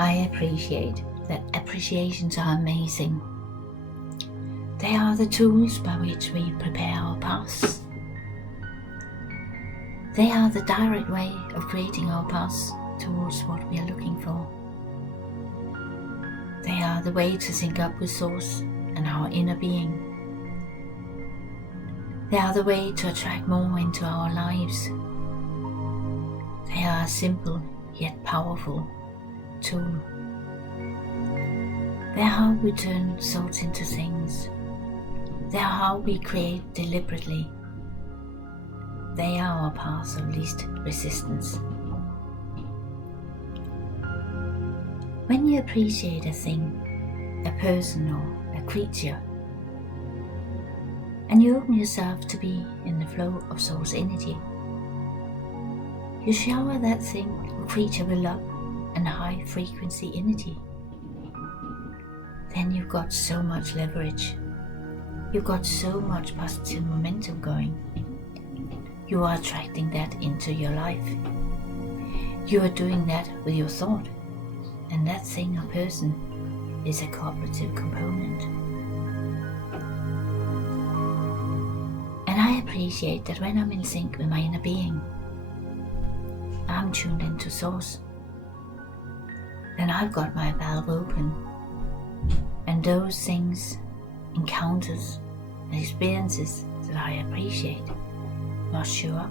I appreciate that appreciations are amazing. They are the tools by which we prepare our paths. They are the direct way of creating our paths towards what we are looking for. They are the way to sync up with Source and our inner being. They are the way to attract more into our lives. They are a simple yet powerful tool. They are how we turn thoughts into things. They are how we create deliberately. They are our paths of least resistance. When you appreciate a thing, a person or a creature, and you open yourself to be in the flow of Source energy, you shower that thing or creature with love and high frequency energy. Then you've got so much leverage. You've got so much positive momentum going. You are attracting that into your life. You are doing that with your thought, and that thing or person is a cooperative component. And I appreciate that when I'm in sync with my inner being, I'm tuned into Source, then I've got my valve open, and those things, encounters and experiences that I appreciate must show up.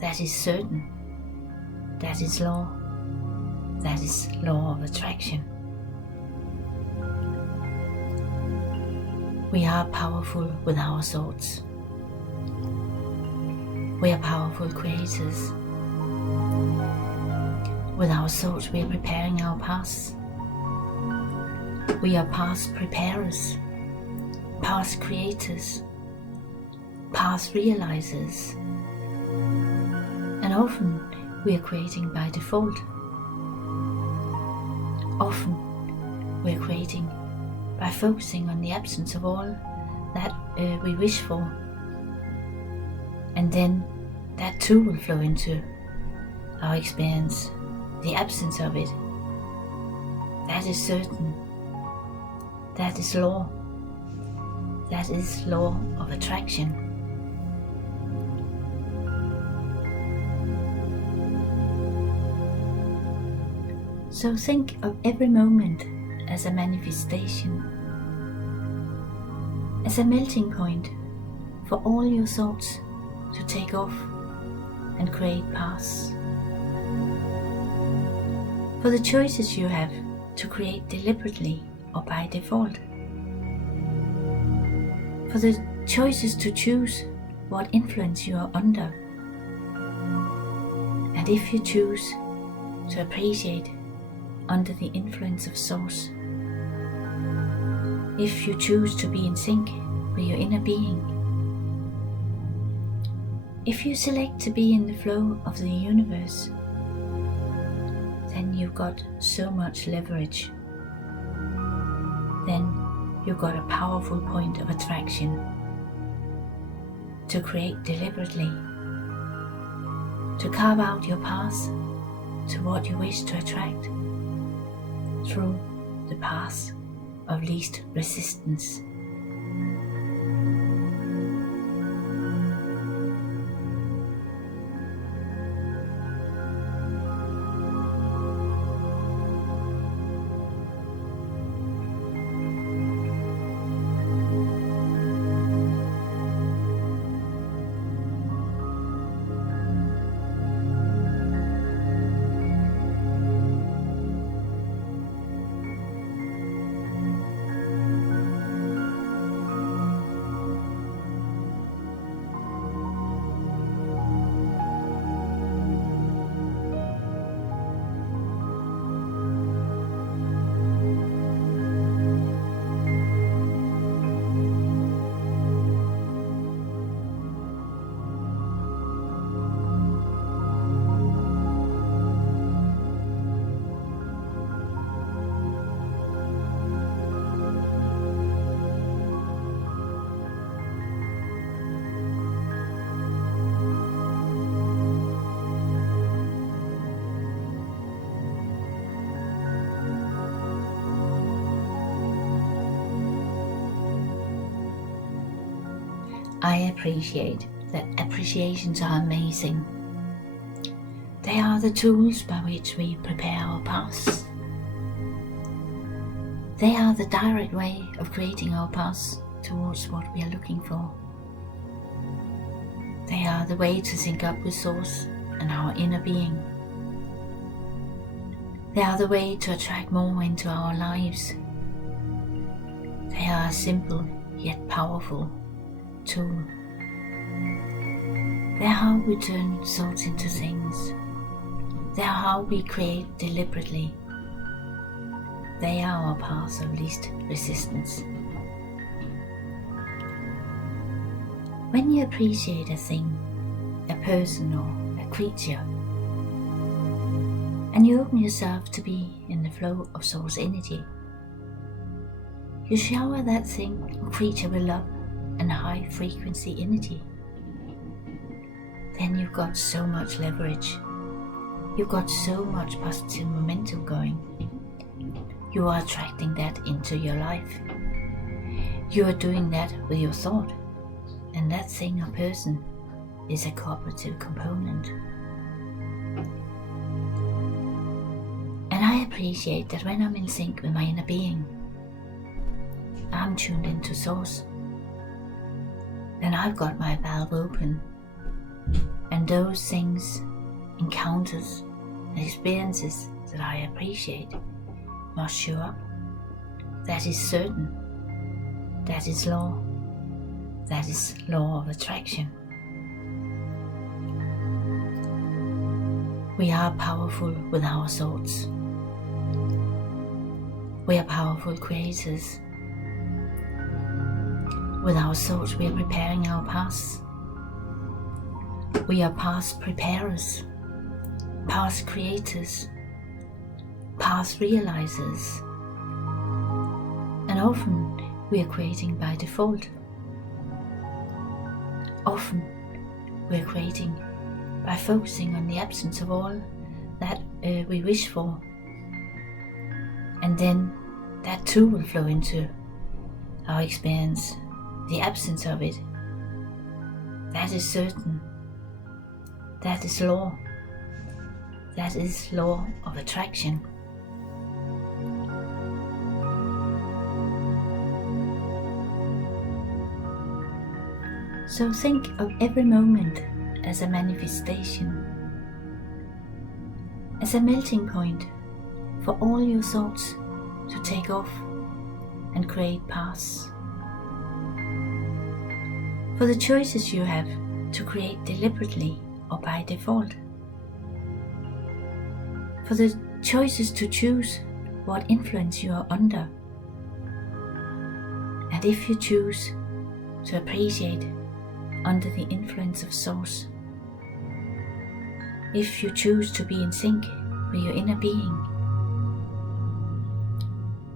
That is certain. That is law. That is law of attraction. We are powerful with our thoughts. We are powerful creators. With our thoughts we are preparing our paths. We are path preparers, path creators, path realizers, and often we are creating by default. Often we are creating by focusing on the absence of all that we wish for, and then that too will flow into our experience, the absence of it. That is certain. That is law. That is law of attraction. So think of every moment as a manifestation, as a melting point for all your thoughts to take off and create paths. For the choices you have to create deliberately or by default. For the choices to choose what influence you are under. And if you choose to appreciate under the influence of Source, if you choose to be in sync with your inner being, if you select to be in the flow of the universe, then you've got so much leverage. Then you've got a powerful point of attraction to create deliberately, to carve out your path to what you wish to attract through the path of least resistance. I appreciate that appreciations are amazing. They are the tools by which we prepare our paths. They are the direct way of creating our paths towards what we are looking for. They are the way to sync up with Source and our inner being. They are the way to attract more into our lives. They are a simple yet powerful tool. They are how we turn thoughts into things. They are how we create deliberately. They are our paths of least resistance. When you appreciate a thing, a person or a creature, and you open yourself to be in the flow of Source energy, you shower that thing or creature with love and high frequency energy. Then you've got so much leverage. You've got so much positive momentum going. You are attracting that into your life. You are doing that with your thought, and that thing or person is a cooperative component. And I appreciate that when I'm in sync with my inner being, I'm tuned into Source, then I've got my valve open, and those things, encounters and experiences that I appreciate must show up. That is certain. That is law. That is law of attraction. We are powerful with our thoughts. We are powerful creators. With our thoughts we are preparing our paths. We are path preparers, path creators, path realizers, and often we are creating by default. Often we are creating by focusing on the absence of all that we wish for, and then that too will flow into our experience, the absence of it. That is certain. That is law. That is law of attraction. So think of every moment as a manifestation, as a melting point for all your thoughts to take off and create paths. For the choices you have to create deliberately or by default. For the choices to choose what influence you are under. And if you choose to appreciate under the influence of Source, if you choose to be in sync with your inner being,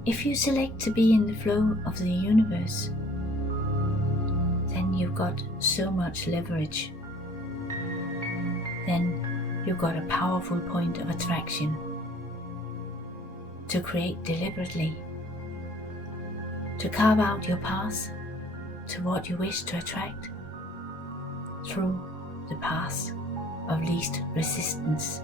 if you select to be in the flow of the universe, then you've got so much leverage. Then you've got a powerful point of attraction to create deliberately, to carve out your path to what you wish to attract through the path of least resistance.